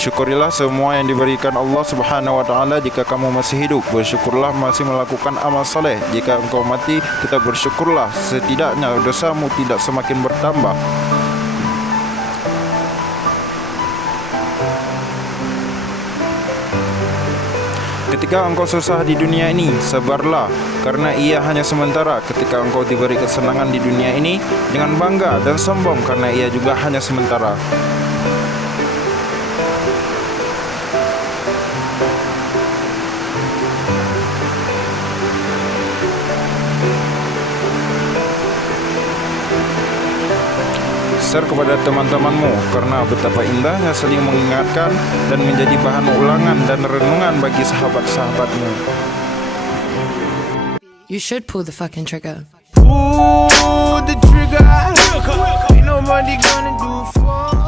Syukurilah semua yang diberikan Allah Subhanahu wa taala jika kamu masih hidup. Bersyukurlah masih melakukan amal saleh. Jika engkau mati, kita bersyukurlah setidaknya dosamu tidak semakin bertambah. Ketika engkau susah di dunia ini, sabarlah, karena ia hanya sementara. Ketika engkau diberi kesenangan di dunia ini, jangan bangga dan sombong, karena ia juga hanya sementara. Share kepada teman-temanmu, karena betapa indahnya saling mengingatkan dan menjadi bahan ulangan dan renungan bagi sahabat-sahabatmu. You should pull the fucking trigger. Pull the trigger. Ain't nobody gonna do for